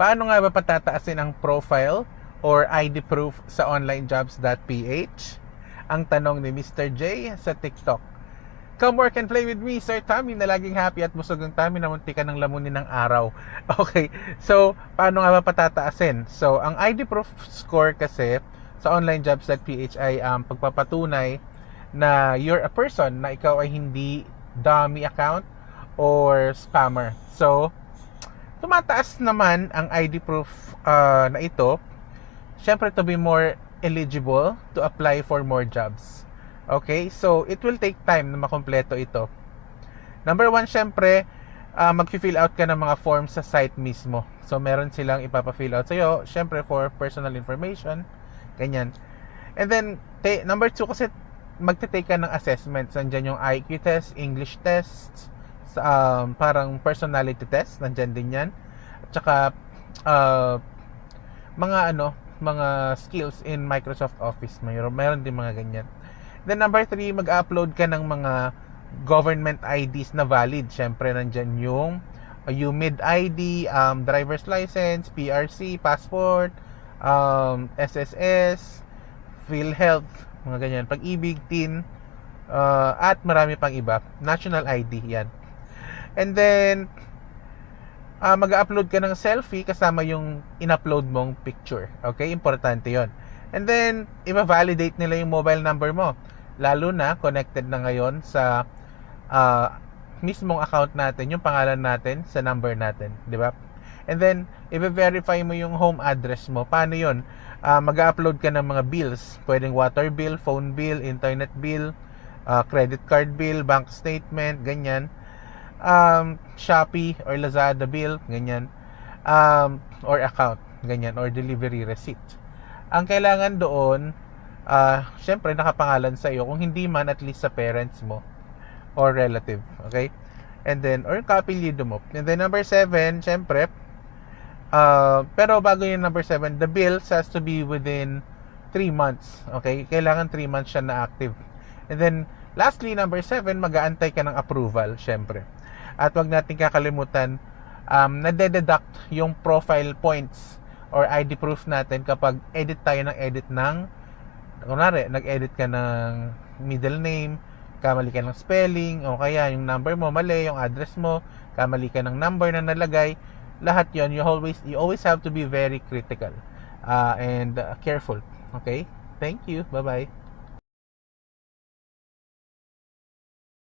Paano nga ba patataasin ang profile or ID proof sa onlinejobs.ph? Ang tanong ni Mr. J sa TikTok. Come work and play with me, Sir Tommy, na laging happy at busog ang Tommy na munti ka ng lamunin ng araw. Okay, so paano nga ba patataasin? So, ang ID proof score kasi sa onlinejobs.ph ay pagpapatunay na you're a person, na ikaw ay hindi dummy account or scammer. So, tumataas naman ang ID proof na ito, syempre to be more eligible to apply for more jobs. Okay, so it will take time na makompleto ito. Number 1, syempre, mag-fill out ka ng mga forms sa site mismo. So, meron silang ipapa-fill out sa'yo, syempre for personal information, ganyan. And then, number 2, kasi magte-take ka ng assessments. Nandyan yung IQ test, English test, parang personality test, nandyan din yan. At saka, mga skills in Microsoft Office. Mayroon din mga ganyan. Then number 3, mag-upload ka ng mga government IDs na valid. Syempre, nandyan yung UMID ID, driver's license, PRC, passport, SSS, PhilHealth, mga ganyan. Pag-ibig, TIN, at marami pang iba. National ID, yan. And then, mag-upload ka ng selfie kasama yung in-upload mong picture. Okay? Importante yon. And then, i-validate nila yung mobile number mo. Lalo na, connected na ngayon sa mismong account natin, yung pangalan natin sa number natin. Di ba? And then, i-verify mo yung home address mo. Paano yun? Mag-upload ka ng mga bills. Pwedeng water bill, phone bill, internet bill, credit card bill, bank statement, ganyan. Shopee or Lazada bill, ganyan. Or account, ganyan. Or delivery receipt. Ang kailangan doon, syempre nakapangalan sa iyo, kung hindi man at least sa parents mo or relative, okay? And then, or kapilyido mo. And then number 7, syempre, pero bago yung number 7, the bills has to be within 3 months, okay? Kailangan 3 months siya na active. And then, lastly, number 7, mag-aantay ka ng approval, syempre. At wag natin kakalimutan, nade-deduct yung profile points or ID proof natin kapag edit tayo ng kunwari, nag-edit ka ng middle name, kamali ka ng spelling, o kaya yung number mo mali, yung address mo, kamali ka ng number na nalagay, lahat yon you always have to be very critical and careful. Okay? Thank you. Bye-bye.